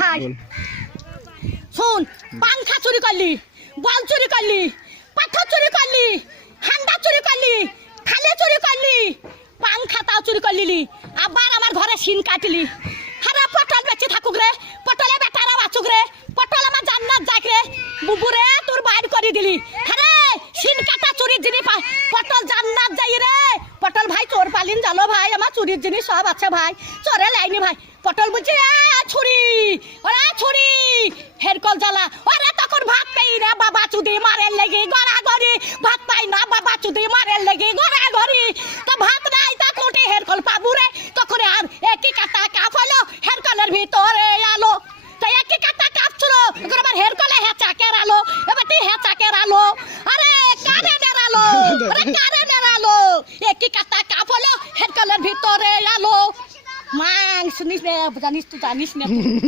ভাই শুন, পাংখা চুরি করলি, বল চুরি করলি, পাথর চুরি করলি, হান্ডা চুরি করলি, থালে চুরি করলি, পাংখা তাও চুরি করলি, আবার আমার ঘরে সিন কাটলি। হারা পটল বেঁচে থাকুক রে, পটলে বেটারা বাঁচুক রে, পটল আমার জান্নাত যাক রে, বুবুরে তোর বাইর করে দিলি। হারে সিন কাটা চুরির জিনিস পটল জান্নাত যাই রে। পটল ভাই চোর পালিন জানো ভাই, আমার চুরির জিনিস সব আছে ভাই, চোরে লাইনি ভাই। পটল বুঝছি ছুরি, ওরা ছুরি হেরকল জ্বালা, ওরা তখন ভাত পাই না বাবা চুদি মারের লেগে গড়াগড়ি, ভাত পাই না বাবা চুদি মারের লেগে গড়াগড়ি। তো ভাত নাই তা কোটে হেরকল পাবু রে, তখন আর একই কাটা কাপ হলো হেরকলের ভিতরে আলো। তাই একই কাটা কাপ ছিল, এখন আবার হেরকলে হেঁচা কেরালো, এবার তুই হেঁচা কেরালো। আরে কারে নেড়ালো, আরে কারে নেড়ালো, একই কাটা কাপ হলো হেরকলের ভিতরে আলো। মাং শুনিস না, জানিস তো জানিস না।